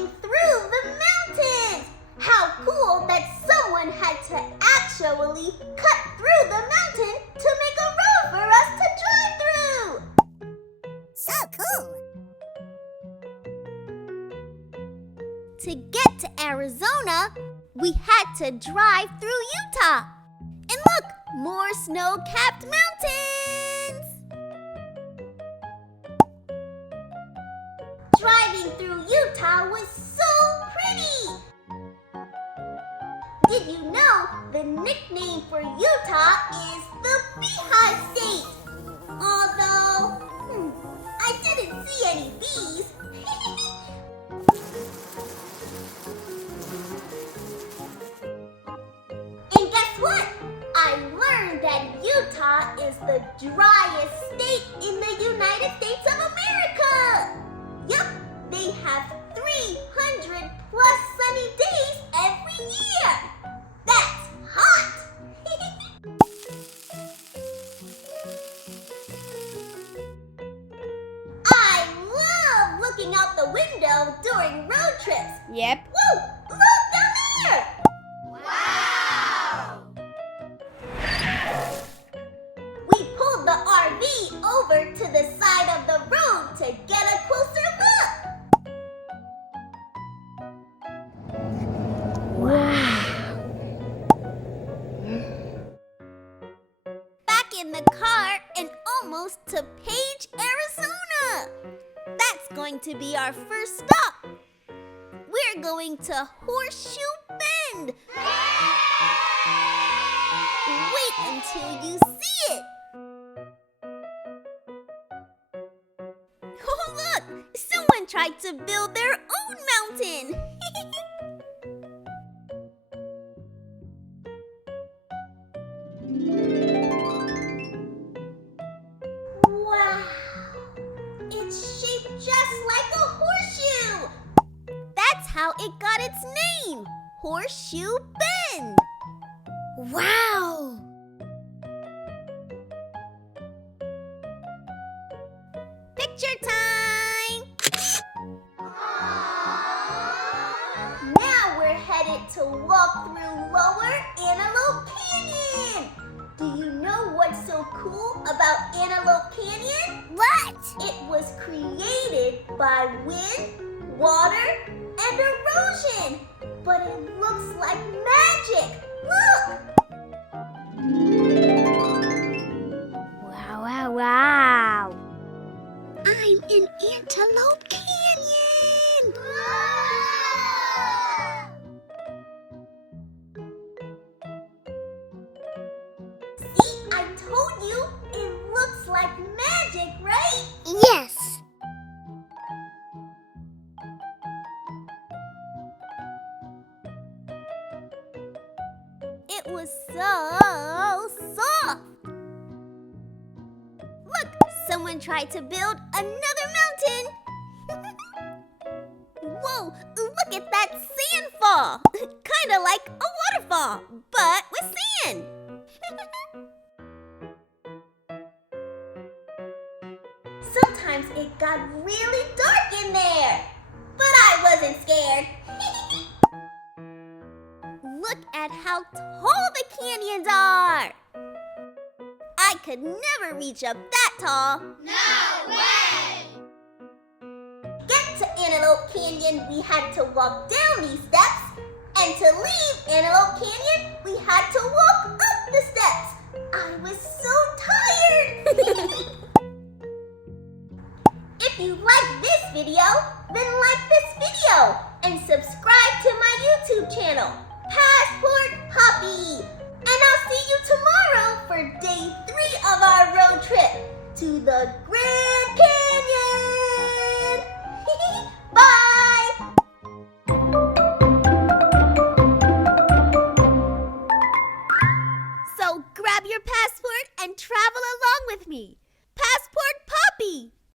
driving through the mountains. How cool that someone had to actually cut through the mountain to make a road for us to drive through. So cool. To get to Arizona, we had to drive through Utah. And look, more snow-capped mountains! Driving through Utah was so pretty! Did you know the nickname for Utah is the Beehive State? Although, I didn't see any bees. And guess what? I learned that Utah is the driest state in the United States of America. Yup, they have 300 plus sunny days every year. That's hot. I love looking out the window during road trips. Yep. Whoa, look down there. Wow! We pulled the RV over to the side of the road to get a closer look. Back in the car and almost to Page, Arizona. That's going to be our first stop. We're going to Horseshoe Bend. Wait until you see it. Oh, look! Someone tried to build their own mountain. Wow! It's shaped just like a horseshoe. That's how it got its name, Horseshoe Bend. Wow! Picture time! Now we're headed to walk through Lower Antelope Canyon. Do you know what's so cool about Antelope Canyon? What? It was created by wind, water, and erosion. But it looks like magic. Look! Wow. I'm in Antelope Canyon. See, I told you, it looks like magic, right? Yes. It was so soft. Look, someone tried to build another mountain. Whoa, look at that sand fall. Kind of like a waterfall, but with sand. Sometimes it got really dark in there, but I wasn't scared. Look at how tall the canyons are. I could never reach up that tall. No way! Get to Antelope Canyon, we had to walk down these steps. And to leave Antelope Canyon, we had to walk up the steps. I was so tired. If you like this video, then like this video and subscribe to my YouTube channel, Passport Poppy. And I'll see you tomorrow for day 3 of our road trip to the Grand Canyon. Bye! So grab your passport and travel along with me.